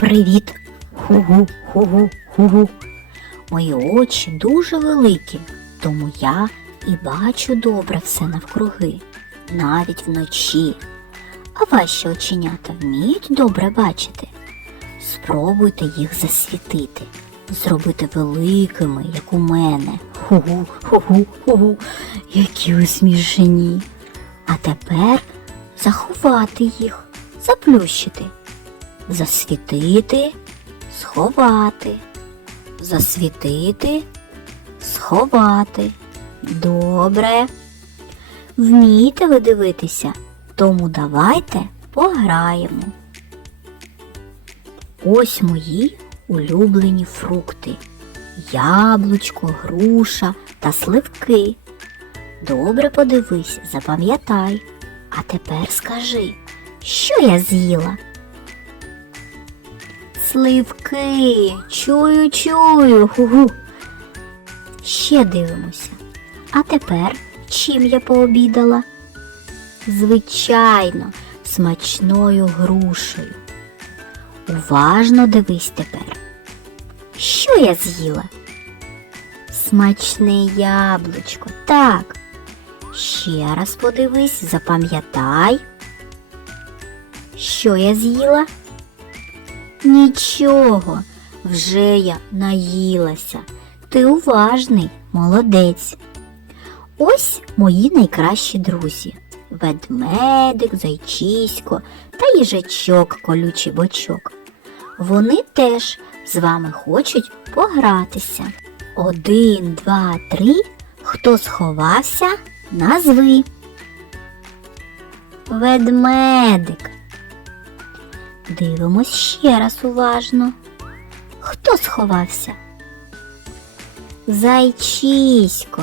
Привіт. Ху-гу, ху-гу, ху-гу. Мої очі дуже великі, тому я і бачу добре все навкруги, навіть вночі. А ваші оченята вміють добре бачити? Спробуйте їх засвітити, зробити великими, як у мене. Ху-гу, ху-гу, ху-гу, які ви смішні. А тепер заховати їх, заплющити, засвітити, сховати, засвітити, сховати. Добре. Вмієте ви дивитися, тому давайте пограємо. Ось мої улюблені фрукти. Яблучко, груша та сливки. Добре подивись, запам'ятай. А тепер скажи, що я з'їла? Сливки, чую, чую, ху-гу. Ще дивимося. А тепер чим я пообідала? Звичайно, смачною грушею. Уважно дивись тепер. Що я з'їла? Смачне яблучко. Так. Ще раз подивись, запам'ятай. Що я з'їла? Нічого, вже я наїлася. Ти уважний, молодець. Ось мої найкращі друзі. Ведмедик, зайчисько та їжачок колючий бочок. Вони теж з вами хочуть погратися. Один, два, три. Хто сховався, назви. Ведмедик. Дивимось ще раз уважно. Хто сховався? Зайчисько.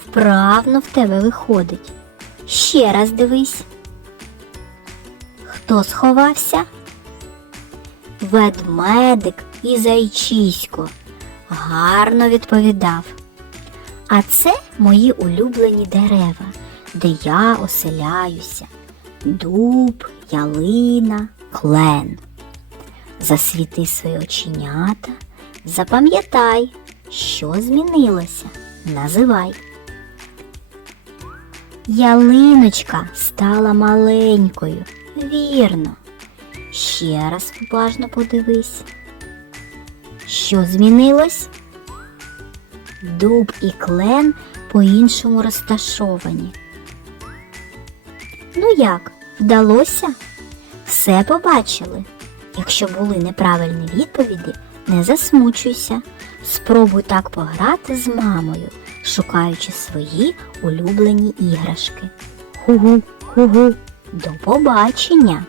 Вправно в тебе виходить. Ще раз дивись. Хто сховався? Ведмедик і зайчисько. Гарно відповідав. А це мої улюблені дерева, де я оселяюся. Дуб, ялина, клен. Засвіти свої оченята, запам'ятай, що змінилося. Називай. Ялиночка стала маленькою. Вірно. Ще раз уважно подивись. Що змінилось? Дуб і клен по-іншому розташовані. Ну як, вдалося? Все побачили. Якщо були неправильні відповіді, не засмучуйся. Спробуй так пограти з мамою, шукаючи свої улюблені іграшки. Ху-гу, ху-гу. До побачення!